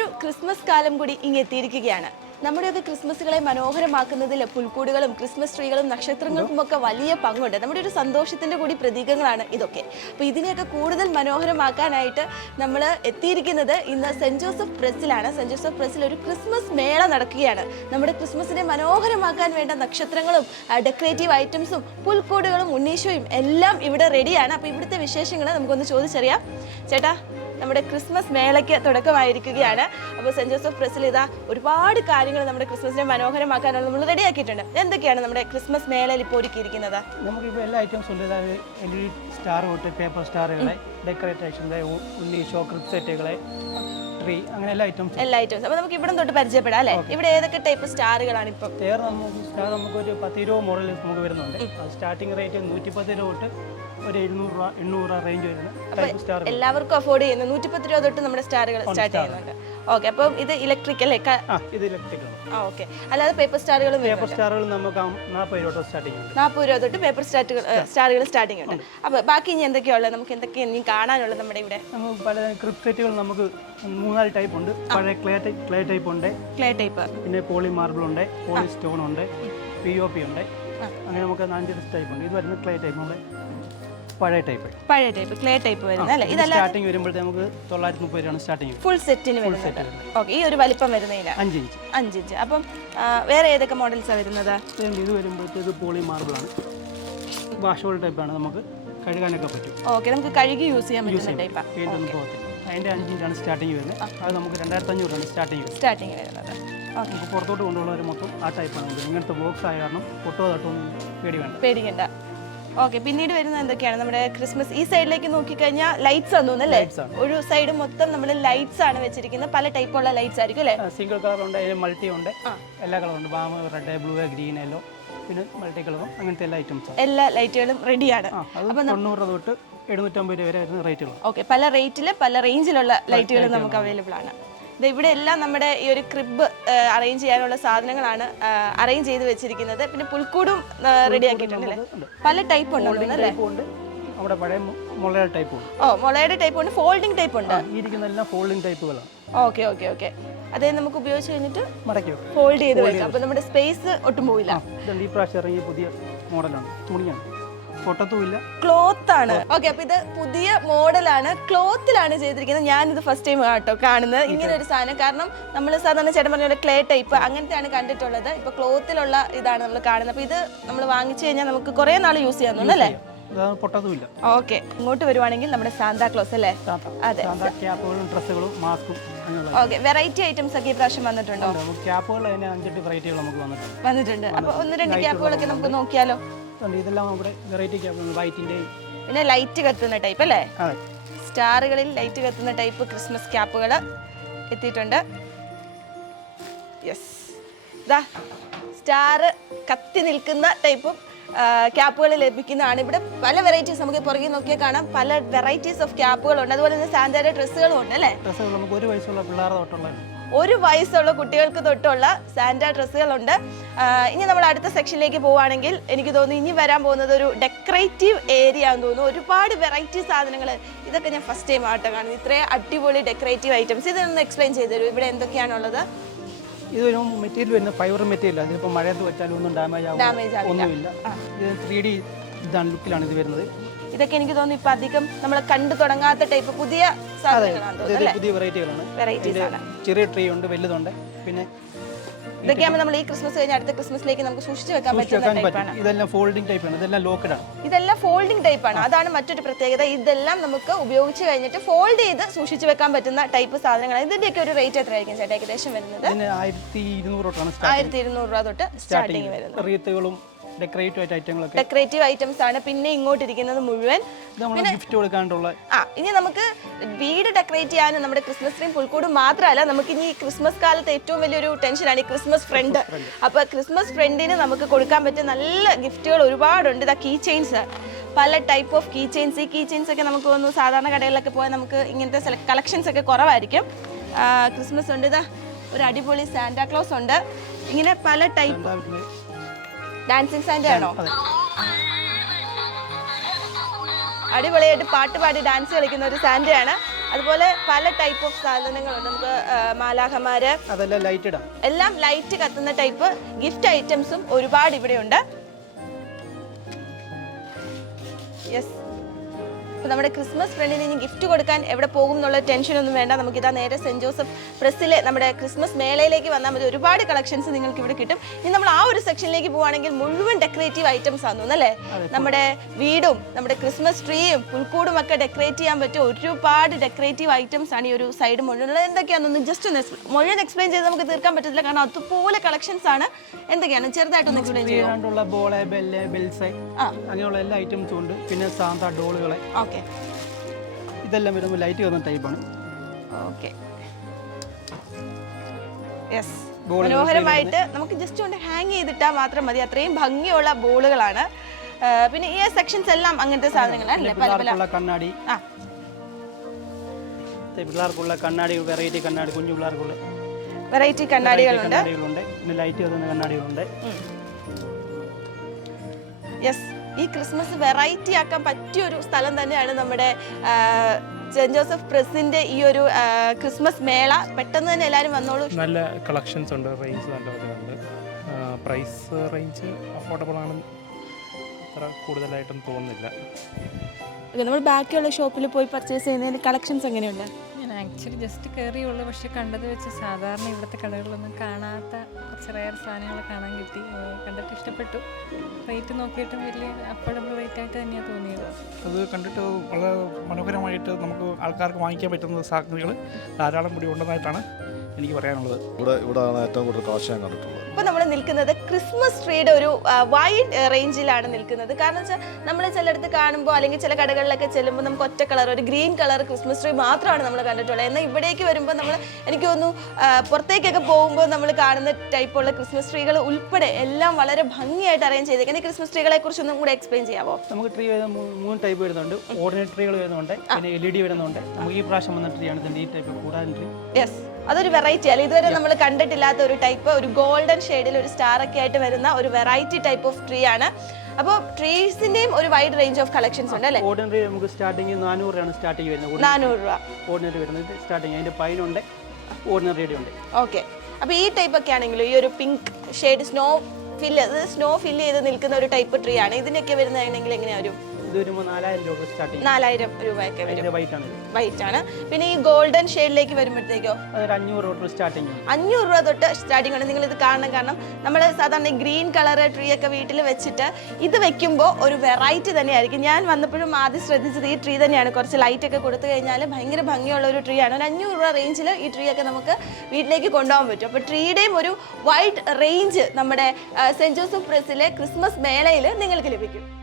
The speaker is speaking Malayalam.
ഒരു ക്രിസ്മസ് കാലം കൂടി ഇങ്ങ് എത്തിയിരിക്കുകയാണ്. നമ്മുടെയൊക്കെ ക്രിസ്മസുകളെ മനോഹരമാക്കുന്നതിൽ പുൽക്കൂടുകളും ക്രിസ്മസ് ട്രീകളും നക്ഷത്രങ്ങൾക്കും ഒക്കെ വലിയ പങ്കുണ്ട്. നമ്മുടെ ഒരു സന്തോഷത്തിന്റെ കൂടി പ്രതീകങ്ങളാണ് ഇതൊക്കെ. അപ്പോൾ ഇതിനെയൊക്കെ കൂടുതൽ മനോഹരമാക്കാനായിട്ട് നമ്മൾ എത്തിയിരിക്കുന്നത് ഇന്ന് സെന്റ് ജോസഫ് പ്രസ്സിലാണ്. സെന്റ് ജോസഫ് പ്രസ്സിൽ ഒരു ക്രിസ്മസ് മേള നടക്കുകയാണ്. നമ്മുടെ ക്രിസ്മസിനെ മനോഹരമാക്കാൻ വേണ്ട നക്ഷത്രങ്ങളും ഡെക്കറേറ്റീവ് ഐറ്റംസും പുൽക്കൂടുകളും ഉണ്ണീശോയും എല്ലാം ഇവിടെ റെഡിയാണ്. അപ്പോൾ ഇവിടുത്തെ വിശേഷങ്ങൾ നമുക്കൊന്ന് ചോദിച്ചറിയാം. ചേട്ടാ നമ്മുടെ ക്രിസ്മസ് മേളയ്ക്ക് തുടക്കമായിരിക്കുകയാണ്. അപ്പോൾ സെന്റ് ജോസഫ് പ്രസിൽ ഇതാ ഒരുപാട് കാര്യങ്ങൾ നമ്മുടെ ക്രിസ്മസിനെ മനോഹരമാക്കാനുള്ള നമ്മൾ റെഡിയാക്കിയിട്ടുണ്ട്. എന്തൊക്കെയാണ് നമ്മുടെ ക്രിസ്മസ് മേളയിൽ ഇപ്പോൾ ഒരുക്കിയിരിക്കുന്നത്? നമുക്കിപ്പോൾ എല്ലാ ഐറ്റംസും ഉണ്ട്. എൽ ഇ സ്റ്റാർ തൊട്ട് പേപ്പർ സ്റ്റാറുകളെ ഡെക്കറേറ്റേഷൻ ഉണ്ണി ഷോ ക്രിപ്സെറ്റുകളെ ട്രീ അങ്ങനെ എല്ലാ ഐറ്റംസും എല്ലാ ഐറ്റംസ് അപ്പോൾ നമുക്ക് ഇവിടെ തൊട്ട് പരിചയപ്പെടാം അല്ലേ? ഇവിടെ ഏതൊക്കെ ടൈപ്പ് സ്റ്റാറുകളാണ് ഇപ്പം? സ്റ്റാർ നമുക്ക് സ്റ്റാർ നമുക്ക് ഒരു പത്ത് ഇരുപത് മോഡൽ നമുക്ക് വരുന്നുണ്ട്. സ്റ്റാർട്ടിംഗ് റേറ്റ് നൂറ്റിപ്പത്ത് രൂപ തൊട്ട് ഒരു എഴുന്നൂറ് രൂപ എണ്ണൂറ് രൂപ റേഞ്ച് വരുന്ന ടൈപ്പ് സ്റ്റാർ എല്ലാവർക്കും അഫോർഡ് ചെയ്യുന്ന നൂറ്റിപ്പത്ത് രൂപ തൊട്ട് നമ്മുടെ സ്റ്റാറുകൾ സ്റ്റാർട്ട് ചെയ്യുന്നുണ്ട്. ഓക്കെ അപ്പം ഇത് ഇലക്ട്രിക് അല്ലേ? ആ ഇത് ഇലക്ട്രിക് ആ ഓക്കെ അല്ലാതെ പേപ്പർ സ്റ്റാറുകളും പേപ്പർ സ്റ്റാറുകളും നമുക്ക് നാൽപ്പത് രൂപ സ്റ്റാർട്ടിംഗ് ഉണ്ട്. നാൽപ്പത് രൂപ തൊട്ട് പേപ്പർ സ്റ്റാറ്റുകൾ സ്റ്റാറുകൾ സ്റ്റാർട്ടിംഗ് ഉണ്ട്. അപ്പോൾ ബാക്കി ഇനി എന്തൊക്കെയാ ഉള്ളത് നമുക്ക് എന്തൊക്കെ ഇനി കാണാനുള്ളത് നമ്മുടെ ഇവിടെ? നമുക്ക് പല ക്രിപ്സെറ്റുകൾ നമുക്ക് മൂന്നാൽ ടൈപ്പ് ഉണ്ട്. പഴയ ക്ലേ ടൈപ്പ് ക്ലേ ടൈപ്പ് ഉണ്ട്. ക്ലേ ടൈപ്പ് പിന്നെ പോളി മാർബിൾ ഉണ്ട് പോളി സ്റ്റോൺ ഉണ്ട് പി ഒ പി ഉണ്ട്. അങ്ങനെ നമുക്ക് നാലഞ്ച് ടൈപ്പ് ഉണ്ട്. ഇത് വരുന്നത് ക്ലേ ടൈപ്പ് നമ്മുടെ പഴയ ടൈപ്പ് പഴയ ടൈപ്പ് ക്ലേ ടൈപ്പ് വരുന്നത് അല്ലേ? ഇതല്ല സ്റ്റാർട്ടിംഗ് വരുമ്പോഴത്തെ നമുക്ക് തൊള്ളായിരത്തി മുപ്പത് രൂപയാണ് സ്റ്റാർട്ടിംഗ് ഫുൾ സെറ്റിന് വരുന്നത്. ഓക്കെ ഈ ഒരു വലിപ്പം വരുന്നതിന് അഞ്ച് ഇഞ്ച് അഞ്ച് ഇഞ്ച് അപ്പം വേറെ ഏതൊക്കെ മോഡൽസാണ് വരുന്നത്? ഇത് വരുമ്പോഴത്തേക്ക് പോളി മാർബിൾ ആണ്. വാഷബിൾ ടൈപ്പാണ് നമുക്ക് കഴുകാനൊക്കെ പറ്റും. ഓക്കെ നമുക്ക് കഴുകി യൂസ് ചെയ്യാൻ പറ്റുന്ന ടൈപ്പാണ് പെയിന്റ് ഒന്നും പോകത്തില്ല. അതിന്റെ അഞ്ച് ഇഞ്ചാണ് സ്റ്റാർട്ടിങ് വരുന്നത്. അത് നമുക്ക് രണ്ടായിരത്തി അഞ്ഞൂറാണ് സ്റ്റാർട്ടിംഗ് വരുന്നത്. സ്റ്റാർട്ടിങ് വരുന്നത്. ഓക്കെ നമുക്ക് പുറത്തോട്ട് കൊണ്ടുപോകുന്നവർ മൊത്തം ആ ടൈപ്പാണ് ഇങ്ങനത്തെ ബോക്സ് ആയ കാരണം പൊട്ടോ തട്ടോ പേടി വേണ്ട പേടിക്കണ്ട. ഓക്കെ പിന്നീട് വരുന്ന എന്തൊക്കെയാണ്? നമ്മുടെ ക്രിസ്മസ് ഈ സൈഡിലേക്ക് നോക്കിക്കഴിഞ്ഞാൽ ലൈറ്റ്സ് ആണ് തോന്നുന്നല്ലേ ഒരു സൈഡ് മൊത്തം നമ്മൾ ലൈറ്റ്സ് ആണ് വെച്ചിരിക്കുന്നത്. പല ടൈപ്പ് ഉള്ള ലൈറ്റ്സ് ആയിരിക്കും അല്ലേ? സിംഗിൾ കളർ ഉണ്ട് മൾട്ടി ഉണ്ട്. എല്ലാ കളറും ഉണ്ട്. ബാമ റെഡ് ബ്ലൂ ഗ്രീൻ യെല്ലോ പിന്നെ മൾട്ടി കളറും അങ്ങനത്തെ എല്ലാ ഐറ്റംസും എല്ലാ ലൈറ്റുകളും റെഡിയാണ് അത് തൊണ്ണൂറ് തൊട്ട് എഴുന്നൂറ്റമ്പത് രൂപ വരെ റേറ്റുകൾ ഓക്കെ പല റേറ്റിൽ പല റേഞ്ചിലുള്ള ലൈറ്റുകൾ നമുക്ക് അവൈലബിൾ ആണ്. ഇവിടെ എല്ലാം നമ്മുടെ ഈ ഒരു ക്രിബ് അറേഞ്ച് ചെയ്യാനുള്ള സാധനങ്ങളാണ് അറേഞ്ച് ചെയ്ത് വെച്ചിരിക്കുന്നത്. പിന്നെ പുൽക്കൂടും റെഡി ആക്കിയിട്ടുണ്ട് അല്ലേ? പല ടൈപ്പ് ഉണ്ട്. അവിടെ പഴയ മുളയുടെ ടൈപ്പ് ഉണ്ട്. ഓ മുളയുടെ ടൈപ്പ് ഉണ്ട് ഫോൾഡിംഗ് ടൈപ്പ് ഉണ്ട്. എല്ലാം ഫോൾഡിംഗ് ടൈപ്പുകളാണ് ഓക്കെ ഓക്കെ ഓക്കെ. അതേ നമുക്ക് ഉപയോഗിച്ച് കഴിഞ്ഞിട്ട് മടക്കി ഫോൾഡ് ചെയ്ത് വെക്കാം. അപ്പോൾ നമ്മുടെ സ്പേസ് ഒട്ടും പോയില്ല ഈ പ്രാവശ്യം ഇറങ്ങിയ പുതിയ മോഡലാണ് തുണിയാണ്. പൊട്ടത്തുമില്ല ക്ലോത്ത് ആണ് ഓക്കെ അപ്പൊ ഇത് പുതിയ മോഡലാണ്. ക്ലോത്തിലാണ് ചെയ്തിരിക്കുന്നത്. ഞാൻ ഇത് ഫസ്റ്റ് ടൈം കേട്ടോ കാണുന്നത്. ഇങ്ങനെ ഒരു സാധനം. കാരണം നമ്മൾ സാധാരണ ചേട്ടൻ പറഞ്ഞ ക്ലേ ടൈപ്പ് അങ്ങനത്തെയാണ് കണ്ടിട്ടുള്ളത്. ഇപ്പൊ ക്ലോത്തിലുള്ള ഇതാണ് നമ്മൾ കാണുന്നത്. അപ്പൊ ഇത് നമ്മൾ വാങ്ങിച്ചു കഴിഞ്ഞാൽ നമുക്ക് കുറെ നാൾ യൂസ് ചെയ്യാൻ തോന്നുന്നു അല്ലേ ഓക്കെ ഇങ്ങോട്ട് വരുവാണെങ്കിൽ നമ്മുടെ സാന്താ ക്ലോസ് അല്ലേ? അതെ. ക്യാപ്പുകളും ഡ്രസ്സുകളും മാസ്കും ഓക്കെ വെറൈറ്റി ഐറ്റംസ് ഒക്കെ ഈ പ്രാവശ്യം വന്നിട്ടുണ്ടോ? നമുക്ക് ക്യാപ്പുകൾ അഞ്ചെട്ട് വെറൈറ്റികൾ നമുക്ക് വന്നിട്ടുണ്ട്. വന്നിട്ടുണ്ട്. അപ്പൊ ഒന്ന് രണ്ട് ക്യാപ്പുകളൊക്കെ നമുക്ക് നോക്കിയാലോ? അതുകൊണ്ട് ഇതെല്ലാം നമ്മുടെ വെറൈറ്റി ക്യാപ്പാണ് വൈറ്റിന്റെയും. പിന്നെ ലൈറ്റ് കത്തുന്ന ടൈപ്പ് അല്ലേ? അതെ. സ്റ്റാറുകളിൽ ലൈറ്റ് കത്തുന്ന ടൈപ്പ് ക്രിസ്മസ് ക്യാപ്പുകൾ എത്തിയിട്ടുണ്ട്. യെസ് ഇതാ സ്റ്റാർ കത്തി നിൽക്കുന്ന ടൈപ്പും ക്യാപ്പുകൾ ലഭിക്കുന്നതാണ്. ഇവിടെ പല വെറൈറ്റീസ് നമുക്ക് പുറകെ നോക്കിയാൽ കാണാം. പല വെറൈറ്റീസ് ഓഫ് ക്യാപ്പുകളുണ്ട് അതുപോലെ തന്നെ സാന്താര ഡ്രസ്സുകളും ഉണ്ട് അല്ലേ? ഡ്രസ്സുകൾ നമുക്ക് ഒരു വയസ്സുള്ള പിള്ളേരുടെ തൊട്ടുള്ള ഒരു വയസ്സുള്ള കുട്ടികൾക്ക് തൊട്ടുള്ള സാന്റ ഡ്രസ്സുകളുണ്ട്. ഇനി നമ്മൾ അടുത്ത സെക്ഷനിലേക്ക് പോവുകയാണെങ്കിൽ എനിക്ക് തോന്നുന്നു ഇനി വരാൻ പോകുന്നത് ഒരു ഡെക്കറേറ്റീവ് ഏരിയ എന്ന് തോന്നുന്നു. ഒരുപാട് വെറൈറ്റി സാധനങ്ങൾ ഇതൊക്കെ ഞാൻ ഫസ്റ്റ് ടൈം ആട്ടോ കാണുന്നത്. ഇത്രയും അടിപൊളി ഡെക്കറേറ്റീവ് ഐറ്റംസ് ഇതൊന്ന് എക്സ്പ്ലെയിൻ ചെയ്തു തരൂ ഇവിടെ എന്തൊക്കെയാണുള്ളത്? ഇതൊരു മെറ്റീരിയൽ വരുന്ന ഫൈബർ മെറ്റീരിയൽ. അതിപ്പോൾ മഴയത്ത് വെച്ചാലും ഒന്നും ഡാമേജ് ആവും? ഒന്നുമില്ല. ഇത് ത്രീ ഡി ഇതാണ് ലുക്കിലാണ് ഇത് വരുന്നത്. ഇതൊക്കെ എനിക്ക് തോന്നുന്നു ഇപ്പൊ അധികം നമ്മൾ കണ്ടു തുടങ്ങാത്ത ടൈപ്പ് പുതിയ സാധനങ്ങളാണ് പുതിയ വെറൈറ്റികളാണ് വെറൈറ്റീസ് ആണ്. ചെറിയ ട്രീ ഉണ്ട് വലുതുണ്ട്. പിന്നെ ഇതൊക്കെ ആകുമ്പോൾ നമ്മൾ ഈ ക്രിസ്മസ് കഴിഞ്ഞ അടുത്ത ക്രിസ്മസിലേക്ക് നമുക്ക് സൂക്ഷിച്ചു വെക്കാൻ പറ്റുന്ന ടൈപ്പാണ് ഇതെല്ലാം ഫോൾഡിംഗ് ടൈപ്പ് ആണ്. ഇതെല്ലാം ലോക്കഡ് ആണ്. ഇതെല്ലാം ഫോൾഡിംഗ് ടൈപ്പ് ആണ്. അതാണ് മറ്റൊരു പ്രത്യേകത. ഇതെല്ലാം നമുക്ക് ഉപയോഗിച്ച് കഴിഞ്ഞിട്ട് ഫോൾഡ് ചെയ്ത് സൂക്ഷിച്ചു വെക്കാൻ പറ്റുന്ന ടൈപ്പ് സാധനങ്ങളാണ്. ഇതിന്റെയൊക്കെ ഒരു റേറ്റ് എത്രയായിരിക്കും ചേട്ടാ? ഏകദേശം വരുന്നത്? ആയിരത്തി ഇരുന്നൂറ് തൊട്ടാണ് ആയിരത്തി ഇരുന്നൂറ് രൂപ തൊട്ട് സ്റ്റാർട്ടിങ് വരുന്നത്. റീത്തുകളും ഡെക്കറേറ്റീവ് ആയിട്ട് ഐറ്റങ്ങളൊക്കെ ഡെക്കറേറ്റീവ് ഐറ്റംസ് ആണ്. പിന്നെ ഇങ്ങോട്ട് ഇരിക്കുന്നത് മുഴുവൻ ഗിഫ്റ്റ് കൊടുക്കാനുള്ള ആ ഇനി നമുക്ക് വീട് ഡെക്കറേറ്റ് ചെയ്യാൻ നമ്മുടെ ക്രിസ്മസ് ട്രീം പുൽക്കൂട് മാത്രമല്ല നമുക്ക് ഇനി ക്രിസ്മസ് കാലത്ത് ഏറ്റവും വലിയൊരു ടെൻഷനാണ് ഈ ക്രിസ്മസ് ഫ്രണ്ട് അപ്പോൾ ക്രിസ്മസ് ഫ്രണ്ടിന് നമുക്ക് കൊടുക്കാൻ പറ്റിയ നല്ല ഗിഫ്റ്റുകൾ ഒരുപാടുണ്ട്. ഇതാ കീ ചെയിൻസ് പല ടൈപ്പ് ഓഫ് കീ ചെയിൻസ് ഈ കീ ചെയിൻസ് ഒക്കെ നമുക്ക് തോന്നുന്നു സാധാരണ കടകളിലൊക്കെ പോയാൽ നമുക്ക് ഇങ്ങനത്തെ കളക്ഷൻസ് ഒക്കെ കുറവായിരിക്കും. ക്രിസ്മസ് ഉണ്ട്. ഇതാ ഒരു അടിപൊളി സാന്റാക്ലോസ് ഉണ്ട്. ഇങ്ങനെ പല ടൈപ്പ്? ഡാൻസിങ് സാന്റ ആണോ അടിപൊളിയായിട്ട് പാട്ട് പാടി ഡാൻസ് കളിക്കുന്ന ഒരു സാൻഡയാണ് അതുപോലെ പല ടൈപ്പ് ഓഫ് സാധനങ്ങളുണ്ട്. നമുക്ക് മാലാഹമാര് മാലാഖമാര് അതെല്ലാം ലൈറ്റ് ഇടാം. എല്ലാം ലൈറ്റ് കത്തുന്ന ടൈപ്പ് ഗിഫ്റ്റ് ഐറ്റംസും ഒരുപാട് ഇവിടെ ഉണ്ട് യെസ് അപ്പോൾ നമ്മുടെ ക്രിസ്മസ് ഫ്രണ്ടിന് ഇനി ഗിഫ്റ്റ് കൊടുക്കാൻ എവിടെ പോകും എന്നുള്ള ടെൻഷനൊന്നും വേണ്ട. നമുക്കിതാ നേരെ സെന്റ് ജോസഫ് പ്രസ്സിലെ നമ്മുടെ ക്രിസ്മസ് മേളയിലേക്ക് വന്നാൽ മതി. ഒരുപാട് കളക്ഷൻസ് നിങ്ങൾക്ക് ഇവിടെ കിട്ടും. ഇനി നമ്മൾ ആ ഒരു സെക്ഷനിലേക്ക് പോവുകയാണെങ്കിൽ മുഴുവൻ ഡെക്കറേറ്റീവ് ഐറ്റംസ് ആണ് അല്ലേ? നമ്മുടെ വീടും നമ്മുടെ ക്രിസ്മസ് ട്രീയും പുൽക്കൂടും ഒക്കെ ഡെക്കറേറ്റ് ചെയ്യാൻ പറ്റും ഒരുപാട് ഡെക്കറേറ്റീവ് ഐറ്റംസ് ആണ് ഈ ഒരു സൈഡ് മുഴുവൻ എന്തൊക്കെയാണെന്ന് ജസ്റ്റ് ഒന്ന് മുഴുവൻ എക്സ്പ്ലെയിൻ ചെയ്ത് നമുക്ക് തീർക്കാൻ പറ്റത്തില്ല. കാരണം അതുപോലെ കളക്ഷൻസ് ആണ്. എന്തൊക്കെയാണ്? ചെറുതായിട്ടൊന്ന് എക്സ്പ്ലെയിൻ ചെയ്യാണ്ടുള്ള ബോൾ ബെല്ല് ബെൽസ് അങ്ങനെയുള്ള എല്ലാ ഐറ്റംസും ഉണ്ട്. പിന്നെ സാന്ത ഡോളുകളെ ഓക്കെ. ഇതെല്ലാം വരുമ്പോൾ ലൈറ്റ് വന്ന ടൈപ്പാണ് ഓക്കെ. യെസ് മനോഹരമായിട്ട് നമുക്ക് ജസ്റ്റ് ഒന്ന് ഹാങ് ചെയ്തിട്ടാൽ മാത്രം മതി. അത്രയും ഭംഗിയുള്ള ബോളുകളാണ്. പിന്നെ ഈ സെക്ഷൻസ് എല്ലാം അങ്ങനത്തെ സാധനങ്ങളാണ് പല പല. പിള്ളേർക്കുള്ള കണ്ണാടി. ആ. പിള്ളേർക്കുള്ള കണ്ണാടി വെറൈറ്റി കണ്ണാടി കുഞ്ഞു പിള്ളേർക്കുള്ള വെറൈറ്റി കണ്ണാടികളുണ്ട്. കണ്ണാടികളുണ്ട്. പിന്നെ ലൈറ്റ് വരുന്ന കണ്ണാടികളുണ്ട്. യെസ് ഈ ക്രിസ്മസ് വെറൈറ്റി ആക്കാൻ പറ്റിയ ഒരു സ്ഥലം തന്നെയാണ് നമ്മുടെ സെന്റ് ജോസഫ് പ്രസിന്റെ ഈ ഒരു ക്രിസ്മസ് മേള. പെട്ടെന്ന് തന്നെ എല്ലാവരും വന്നോളൂ. നല്ല കളക്ഷൻസ് ഉണ്ട് റേഞ്ച് നല്ലതുണ്ട് പ്രൈസ് റേഞ്ച് അഫോർഡബിൾ ആണ് അത്ര കൂടുതലായിട്ടും തോന്നുന്നില്ല. നമ്മൾ ബാക്കിയുള്ള ഷോപ്പിൽ പോയി പർച്ചേസ് ചെയ്യുന്നതിന് കളക്ഷൻസ് എങ്ങനെയുണ്ട്? ആക്ച്വലി ജസ്റ്റ് കയറിയുള്ളൂ പക്ഷെ കണ്ടത് വെച്ച് സാധാരണ ഇവിടുത്തെ കടകളിലൊന്നും കാണാത്ത കുറച്ച് റയർ സാധനങ്ങൾ കാണാൻ കിട്ടി. കണ്ടിട്ട് ഇഷ്ടപ്പെട്ടു. റേറ്റ് നോക്കിയിട്ടും വലിയ അഫോർഡബിൾ റേറ്റ് ആയിട്ട് തന്നെയാണ് തോന്നിയത്. അത് കണ്ടിട്ട് വളരെ മനോഹരമായിട്ട് നമുക്ക് ആൾക്കാർക്ക് വാങ്ങിക്കാൻ പറ്റുന്ന സാധ്യതകൾ ധാരാളം കൂടി ഉണ്ടെന്നായിട്ടാണ് എനിക്ക് പറയാനുള്ളത്. ഇവിടെ ഇവിടെയാണ് ഏറ്റവും കൂടുതൽ കാശ് ഞാൻ കണ്ടിട്ടുള്ളത്. നിൽക്കുന്നത് ക്രിസ്മസ് ട്രീയുടെ ഒരു വൈഡ് റേഞ്ചിലാണ് നിൽക്കുന്നത്. കാരണം വെച്ചാൽ നമ്മൾ ചിലയിടത്ത് കാണുമ്പോൾ അല്ലെങ്കിൽ ചില കടകളിലൊക്കെ ചെല്ലുമ്പോൾ നമുക്ക് ഒറ്റ കളർ ഒരു ഗ്രീൻ കളർ ക്രിസ്മസ് ട്രീ മാത്രമാണ് നമ്മൾ കണ്ടിട്ടുള്ളത്. എന്നാൽ ഇവിടേക്ക് വരുമ്പോൾ നമ്മൾ എനിക്ക് തോന്നുന്നു പുറത്തേക്കൊക്കെ പോകുമ്പോൾ നമ്മൾ കാണുന്ന ടൈപ്പുള്ള ക്രിസ്മസ് ട്രീകൾ ഉൾപ്പെടെ എല്ലാം വളരെ ഭംഗിയായിട്ട് അറേഞ്ച് ചെയ്തേക്കുന്നത് ഈ ക്രിസ്മസ് ട്രീകളെ കുറിച്ച് ഒന്നും കൂടെ എക്സ്പ്ലെയിൻ ചെയ്യാമോ നമുക്ക് ട്രീ മൂന്ന് ടൈപ്പ് വരുന്നുണ്ട്. ഓർഡിനറി ട്രീകൾ വരുന്നുണ്ട്. പിന്നെ എൽ ഇ ഡി വരുന്നുണ്ട്. നമുക്ക് ഈ പ്രാവശ്യം വന്ന ട്രീ ആണ്. ഈ ടൈപ്പ് കൂടാൻ ട്രീ യെസ് അതൊരു വെറൈറ്റി അല്ല? ഇതുവരെ നമ്മൾ കണ്ടിട്ടില്ലാത്ത ഒരു ടൈപ്പ് ഒരു ഗോൾഡൻ ഷെയ്ഡിൽ ഒരു സ്റ്റാർ ഒക്കെ ആയിട്ട് വരുന്ന ഒരു വെറൈറ്റി ടൈപ്പ് ഓഫ് ട്രീ ആണ്. അപ്പോൾ ട്രീസിന്റെയും ഒരു വൈഡ് റേഞ്ച് ഓഫ് കളക്ഷൻസ് ഉണ്ട് അല്ലേ? ഓർഡിനറി നമുക്ക് സ്റ്റാർട്ടിങ് നാനൂറ് രൂപയാണ് സ്റ്റാർട്ടിങ് വരുന്നത് നാനൂറ് രൂപ. ഓർഡിനറി വരുന്നത് സ്റ്റാർട്ടിങ് അതിന്റെ പൈനുണ്ട് ഓർഡിനറിയുടെ ഉണ്ട്. ഓക്കെ അപ്പോൾ ഈ ടൈപ്പ് ഒക്കെ ആണെങ്കിലും ഈ ഒരു pink shade snow fill snow fill ചെയ്ത് നിൽക്കുന്ന ഒരു ടൈപ്പ് ട്രീ ആണ്. ഇതിനൊക്കെ വരുന്നതാണെങ്കിൽ എങ്ങനെയാ ഒരു ഇത് വരുമ്പോൾ നാലായിരം രൂപ സ്റ്റാർട്ടിങ് നാലായിരം രൂപയൊക്കെ വരും. അതിന്റെ വൈറ്റ് ആണ്. വൈറ്റ് ആണ്. പിന്നെ ഈ ഗോൾഡൻ ഷെയ്ഡിലേക്ക് വരുമ്പോഴത്തേക്കോ? അതൊരു അഞ്ഞൂറ് തൊട്ട് സ്റ്റാർട്ടിങ് അഞ്ഞൂറ് രൂപ തൊട്ട് സ്റ്റാർട്ടിംഗ് ആണ്. നിങ്ങൾ ഇത് കാണണം. കാരണം നമ്മൾ സാധാരണ ഗ്രീൻ കളർ ട്രീ ഒക്കെ വീട്ടിൽ വെച്ചിട്ട് ഇത് വെക്കുമ്പോൾ ഒരു വെറൈറ്റി തന്നെയായിരിക്കും. ഞാൻ വന്നപ്പോഴും ആദ്യം ശ്രദ്ധിച്ചത് ഈ ട്രീ തന്നെയാണ്. കുറച്ച് ലൈറ്റ് ഒക്കെ കൊടുത്തു കഴിഞ്ഞാൽ ഭയങ്കര ഭംഗിയുള്ള ഒരു ട്രീ ആണ്. ഒരു അഞ്ഞൂറ് രൂപ റേഞ്ചിൽ ഈ ട്രീ ഒക്കെ നമുക്ക് വീട്ടിലേക്ക് കൊണ്ടുപോകാൻ പറ്റും. അപ്പോൾ ട്രീയുടെയും ഒരു വൈഡ് റേഞ്ച് നമ്മുടെ സെന്റ് ജോസഫ് പ്രസിലെ ക്രിസ്മസ് മേളയിൽ നിങ്ങൾക്ക് ലഭിക്കും.